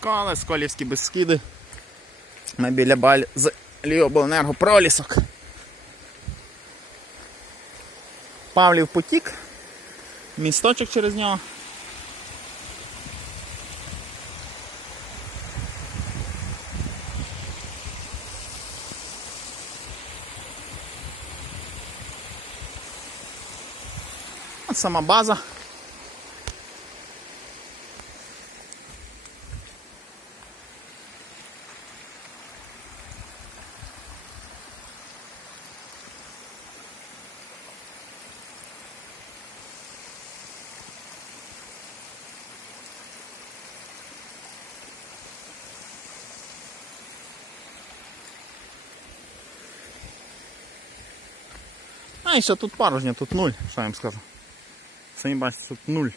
Скали, сколівські безскиди. Ми біля баль з Ліобленерго пролісок. Павлів потік. Місточок через нього. Сама база. А, і ще тут порожня, тут нуль, що я вам скажу. Самі бачите, тут нуль.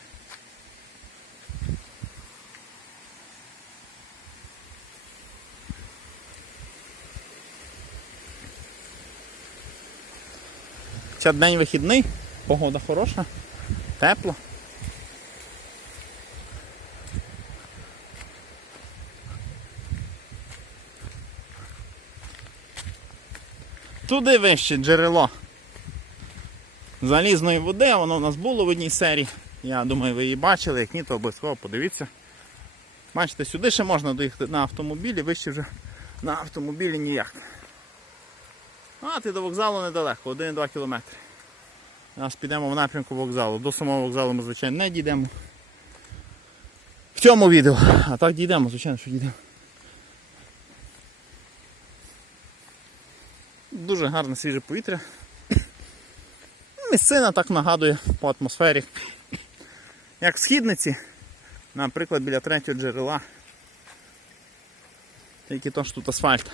Це день вихідний, погода хороша, тепло. Туди вище джерело залізної води, воно у нас було в одній серії. Я думаю, ви її бачили, як ні, то обов'язково подивіться. Бачите, сюди ще можна доїхати на автомобілі, вище вже на автомобілі ніяк. А ти до вокзалу недалеко, 1-2 кілометри. Зараз підемо в напрямку вокзалу. До самого вокзалу ми, звичайно, не дійдемо. В цьому відео. А так дійдемо, звичайно, що дійдемо. Дуже гарне свіже повітря. Місцина так нагадує по атмосфері. Як в східниці, наприклад, біля третього джерела. Тільки то що тут асфальт.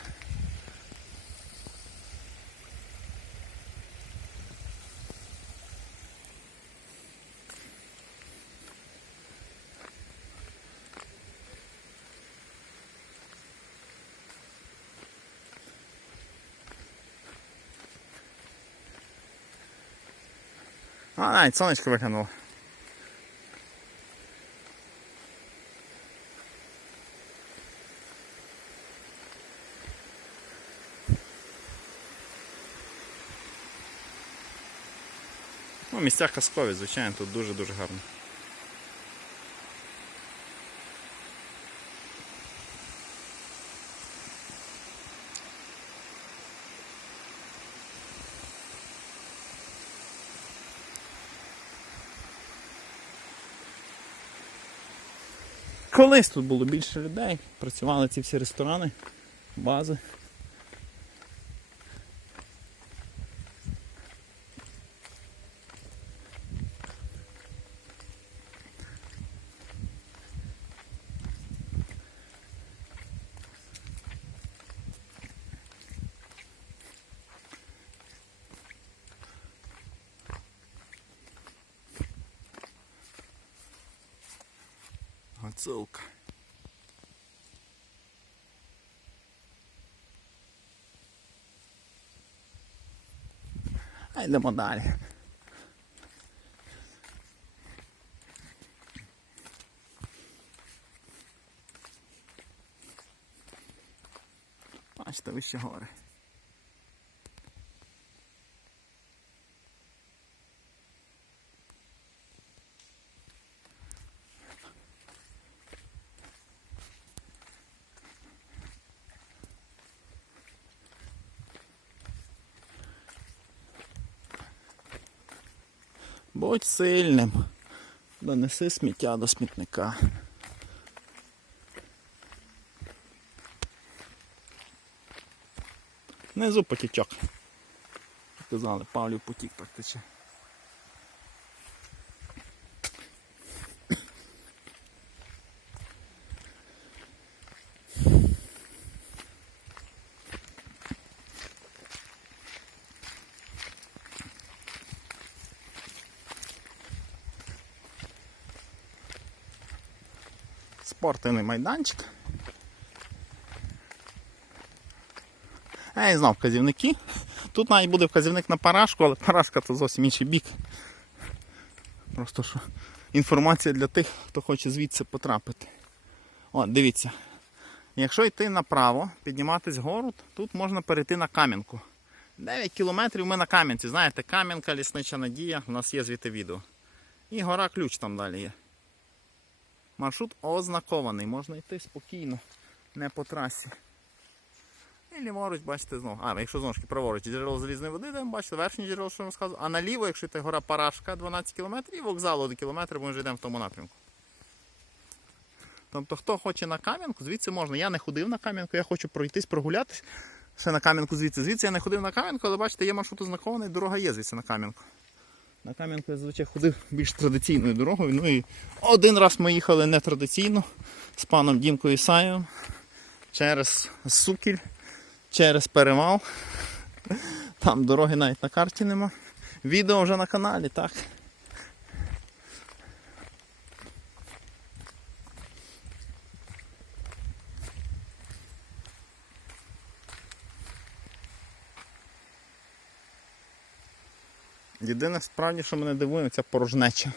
А, навіть сонечко виглянуло. Ну, місця казкові, звичайно, тут дуже-дуже гарно. Колись тут було більше людей, працювали ці всі ресторани, бази. Гацилка. А йдемо далі. Бачите, вище Будь сильним. Донеси сміття до смітника. Внизу потічок. Казали, Павлів потік так. Спортивний майданчик. А і знов вказівники. Тут навіть буде вказівник на парашку, але парашка це зовсім інший бік. Просто що інформація для тих, хто хоче звідси потрапити. От, дивіться. Якщо йти направо, підніматись вгору, тут можна перейти на Кам'янку. 9 кілометрів ми на Кам'янці. Знаєте, Кам'янка, ліснича надія, у нас є звідти відео. І гора ключ там далі є. Маршрут ознакований, можна йти спокійно, не по трасі. І ліворуч, бачите, знову. А, якщо знову ж праворуч джерело залізної води, де бачите, верхнє джерело, що я розказував. А наліво, якщо йти гора Парашка 12 км, і вокзал 1 км, бо ми вже йдемо в тому напрямку. Тобто, хто хоче на Кам'янку, звідси можна. Я не ходив на Кам'янку, я хочу пройтись, прогулятись. Ще на Кам'янку звідси. Звідси я не ходив на Кам'янку, але бачите, є маршрут ознакований, дорога є звідси на Кам'янку. На Кам'янку я зазвичай ходив більш традиційною дорогою. Ну і один раз ми їхали нетрадиційно з паном Дімкою Ісаєвим через Сукіль, через перевал. Там дороги навіть на карті нема. Відео вже на каналі, так. Єдине справді, що мене дивує, ця порожнеча.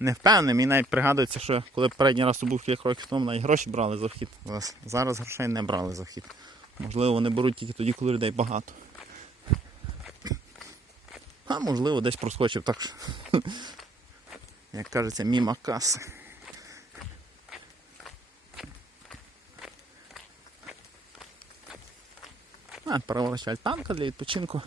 Не впевнений, мені навіть пригадується, що коли передній раз був кілька років тому, навіть гроші брали за вхід. Зараз- грошей не брали за вхід. Можливо, вони беруть тільки тоді, коли людей багато. А можливо, десь проскочив так. Як кажеться, міма каси. А, праворуч альтанка для відпочинку.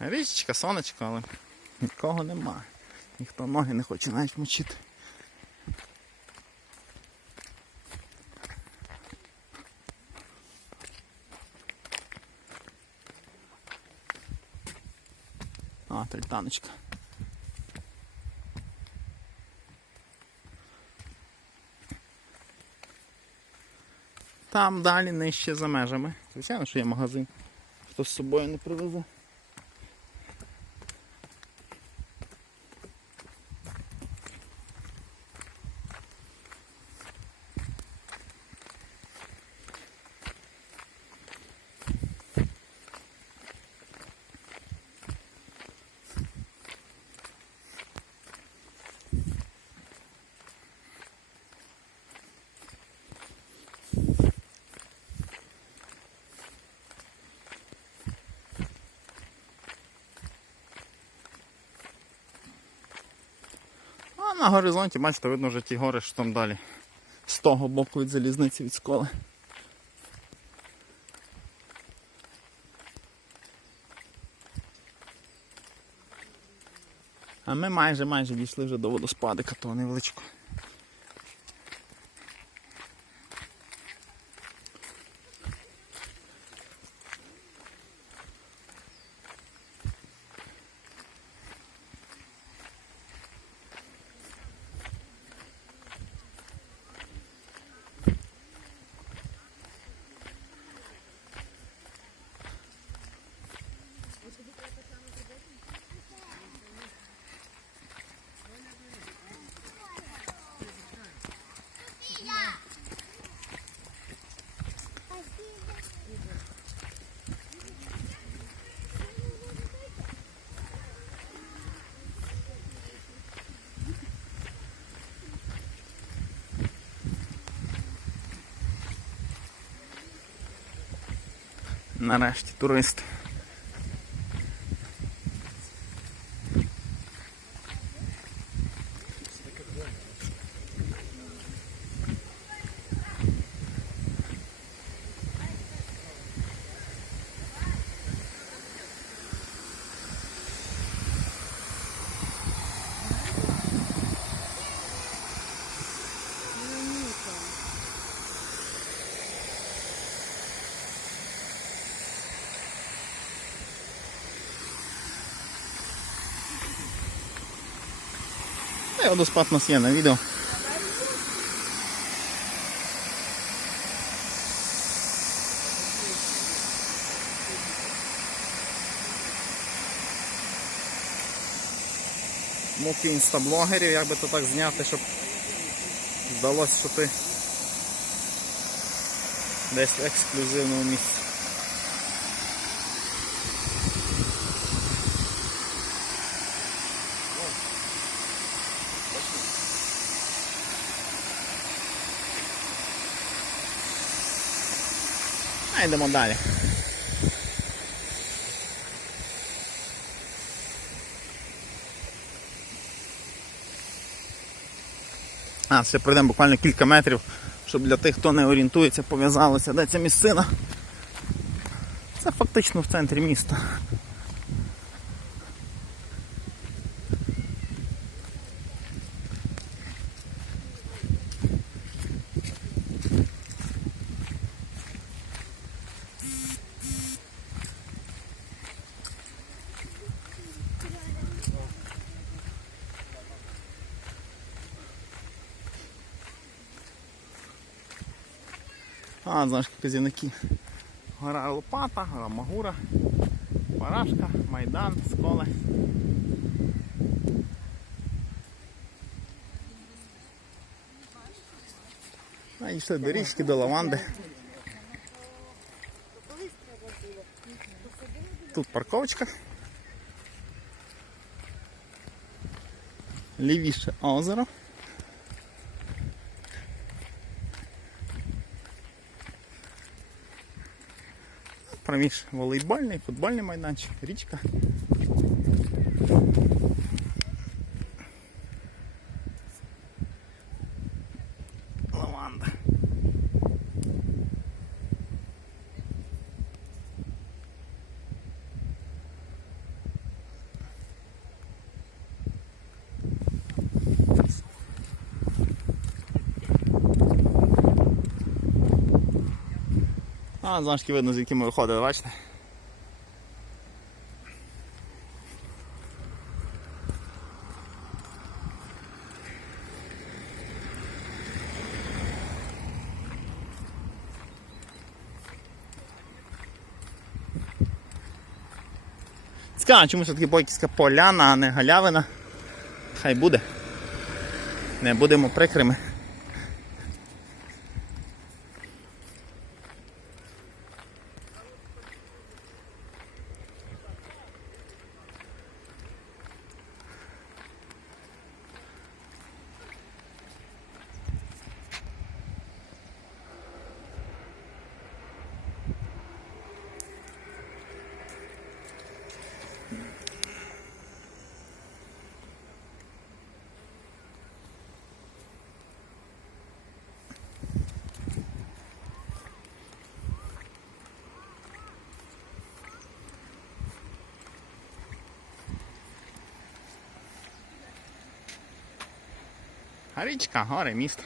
Річечка, сонечко, але нікого нема. Ніхто ноги не хоче навіть мочити. А, тальтаночка. Там далі нижче за межами. Звичайно, що є магазин. Хто з собою не привезе. На горизонті, бачите, видно вже ті гори, що там далі. З того боку від залізниці від сколи. А ми майже майже дійшли вже до водоспадика того невеличкого. Нарешті туристи. Й водоспад у нас є на відео. Муки інстаблогерів, як би то так зняти, щоб здалося, що ти десь в ексклюзивному місці. Йдемо далі. А, ще пройдемо буквально кілька метрів, щоб для тих, хто не орієнтується, пов'язалося, де ця місцина. Це фактично в центрі міста. А, знаєш, казівники. Гора Лопата, гора Магура, Парашка, Майдан, Сколе. А йшли до річки, до лаванди. Тут парковочка. Лівіше озеро. Проміж волейбольний, футбольний майданчик, річка. А, знаєш, видно, звідки ми виходили, бачите? Цікаво, чому все-таки Бойківська поляна, а не галявина. Хай буде. Не будемо прикрими. Річка, гори, місто.